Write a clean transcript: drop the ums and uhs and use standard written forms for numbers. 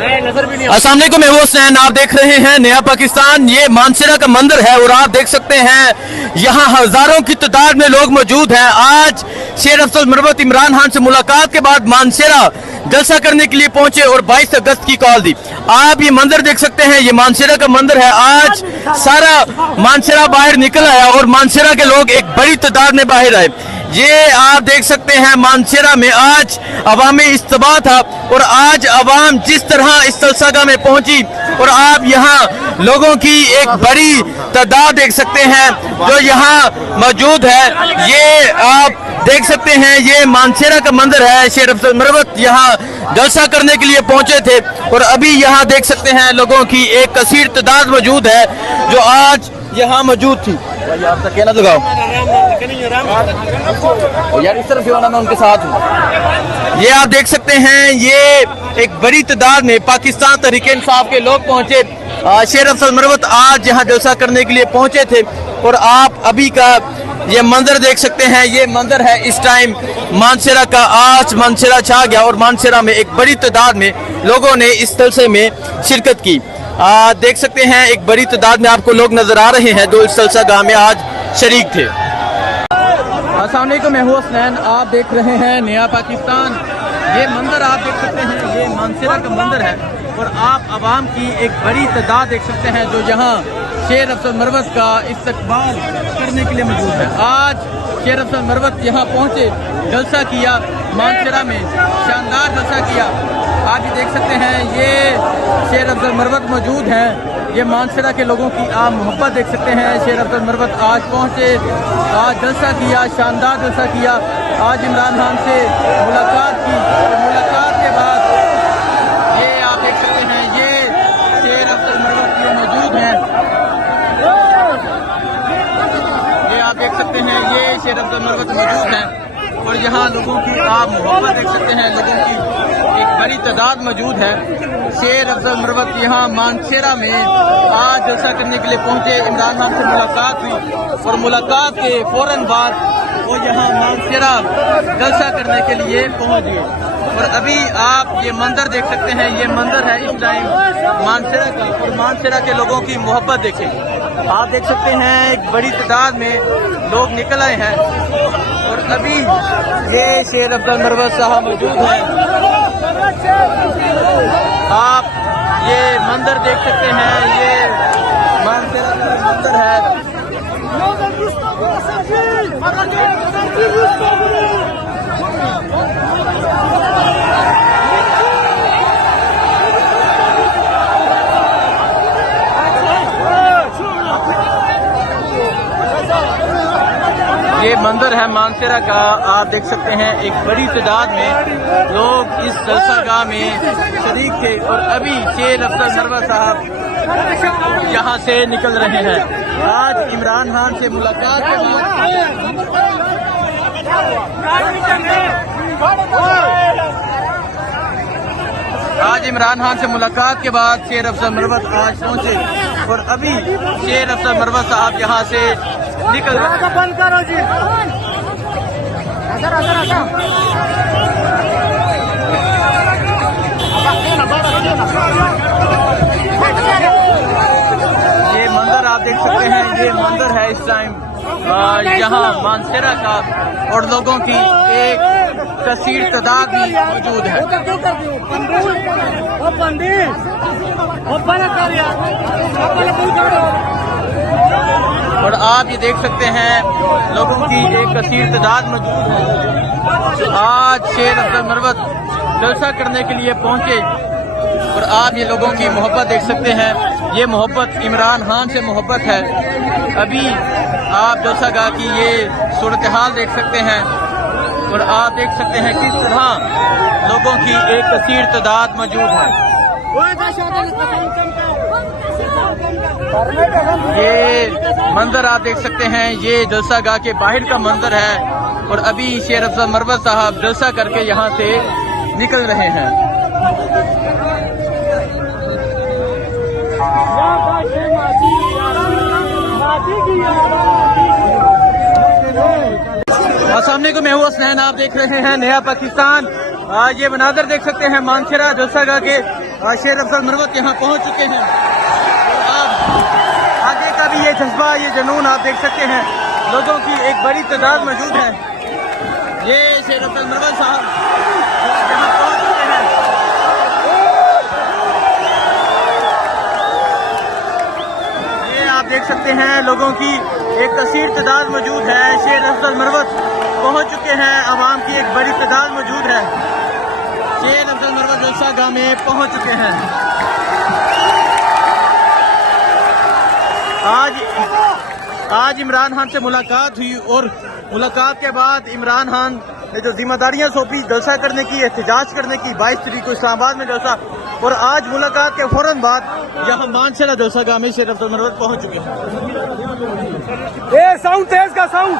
अस्सलाम वालेकुम, मैं हूं हुसैन, आप देख रहे हैं नया पाकिस्तान। ये मानसरा का मंदिर है और आप देख सकते हैं यहाँ हजारों की तादाद में लोग मौजूद हैं। आज शेर अफजल मरवत इमरान खान से मुलाकात के बाद मानसरा जलसा करने के लिए पहुंचे और 22 अगस्त की कॉल दी। आप ये मंदिर देख सकते हैं, ये मानसरा का मंदिर है। आज सारा मानसरा बाहर निकल आया और मानसरा के लोग एक बड़ी तादाद में बाहर आए। ये आप देख सकते हैं मानसरा में आज अवामी इज्तिमा था और आज अवाम जिस तरह इस जलसागाह में पहुंची और आप यहाँ लोगों की एक बड़ी तादाद देख सकते हैं जो यहाँ मौजूद है। ये आप देख सकते हैं, ये मानसरा का मंदिर है। शेर अफजल मरवत यहाँ जलसा करने के लिए पहुंचे थे और अभी यहाँ देख सकते हैं लोगों की एक कसीर तादाद मौजूद है जो आज यहाँ मौजूद थी। आप तक कहना लगाओ यार, इस तरफ मैं उनके साथ हूँ। ये आप देख सकते हैं, ये एक बड़ी तादाद में पाकिस्तान तहरीक इंसाफ के लोग पहुंचे। शेर अफजल मरवत आज यहाँ जलसा करने के लिए पहुंचे थे और आप अभी का ये मंदिर देख सकते हैं। ये मंदिर है इस टाइम मानसरा का। आज मानसरा छा गया और मानसरा में एक बड़ी तादाद में लोगों ने इस जलसे में शिरकत की। देख सकते हैं एक बड़ी तादाद में आपको लोग नजर आ रहे हैं जो इस जलसागाह में आज शरीक थे। अस्सलाम वालेकुम, मैं हूं हुसैन, आप देख रहे हैं नया पाकिस्तान। ये मंदिर आप देख सकते हैं, ये मानसरा का मंदिर है और आप अवाम की एक बड़ी तादाद देख सकते हैं जो यहाँ शेर अफजल मरवत का इस्तकबाल करने के लिए मौजूद है। आज शेर अफजल मरवत यहाँ पहुँचे, जलसा किया मानसरा में, शानदार जलसा किया। आज ये देख सकते हैं, ये शेर अफजल मरवत मौजूद हैं। ये मानसरा के लोगों की आप मोहब्बत देख सकते हैं। शेर अफजल मरवत आज पहुँचे, आज जलसा किया, शानदार जलसा किया। आज इमरान खान से मुलाकात की और मुलाकात के बाद ये आप देख सकते हैं, ये शेर अफजल मरवत ये मौजूद हैं। ये आप देख सकते हैं, ये शेर अफजल मरवत मौजूद हैं और यहाँ लोगों की आप मोहब्बत देख सकते हैं। लोगों की एक बड़ी तादाद मौजूद है। शेर अफजल मरवत यहाँ मानसरा में आज जलसा करने के लिए पहुंचे। इमरान खान से मुलाकात हुई और मुलाकात के फौरन बाद वो यहाँ मानसरा जलसा करने के लिए पहुंच गए। और अभी आप ये मंदिर देख सकते हैं, ये मंदिर है इस टाइम मानसरा का और मानसरा के लोगों की मोहब्बत देखें। आप देख सकते हैं एक बड़ी तादाद में लोग निकल आए हैं और अभी ये शेर अफजल मरवत साहब मौजूद हैं। आप ये मंदिर देख सकते हैं, ये मानसरा का मंदिर है। ये मंदिर है मानसरा का। आप देख सकते हैं एक बड़ी तादाद में लोग इस जलसागाह में शरीक थे और अभी शेर अफजल मरवत साहब यहाँ से निकल रहे हैं। आज इमरान खान से मुलाकात के बाद शेर अफजल मरवत आज पहुंचे और अभी शेर अफजल मरवत साहब यहाँ से निकल रहे हैं। बंद करो जी। ये मंदिर आप देख सकते हैं, ये मंदिर है इस टाइम यहाँ मानसरा का और लोगों की एक कसीर तादाद भी मौजूद है। और आप ये देख सकते हैं लोगों की एक कसीर तादाद मौजूद है। आज शेर अफजल मरवत जलसा करने के लिए पहुंचे और आप ये लोगों की मोहब्बत देख सकते हैं। ये मोहब्बत इमरान खान से मोहब्बत है। अभी आप जलसागाह की ये सूरत हाल देख सकते हैं और आप देख सकते हैं किस तरह लोगों की एक कसीर तादाद मौजूद है। ये मंदिर आप देख सकते हैं, ये जलसागाह के बाहर का मंदिर है और अभी शेर अफजल मरवत साहब जलसा करके यहाँ से निकल रहे हैं। सामने को मैं हूं हुसैन, आप देख रहे हैं नया पाकिस्तान। ये मनाजर देख सकते हैं मानसरा जलसागाह के। शेर अफजल मरवत यहाँ पहुँच चुके हैं। आगे का भी ये जज्बा, ये जुनून आप देख सकते हैं, लोगों की एक बड़ी तादाद मौजूद है। ये शेर अफजल मरवत साहब यहाँ पहुँच चुके हैं। ये आप देख सकते हैं, लोगों की एक कसीर तादाद मौजूद है। शेर अफजल मरवत पहुँच चुके हैं, आवाम की एक बड़ी तादाद मौजूद है। शेर अफजल मरवत जलसा गाह में पहुँच चुके हैं। आज इमरान खान से मुलाकात हुई और मुलाकात के बाद इमरान खान ने जो जिम्मेदारियां सौंपी जलसा करने की, एहतजाज करने की, 22 तारीख को इस्लामाबाद में जलसा, और आज मुलाकात के फौरन बाद यहाँ मानसरा जलसा गाह में शेर अफजल मरवत पहुंच चुके हैं। साउंड तेज का साउंड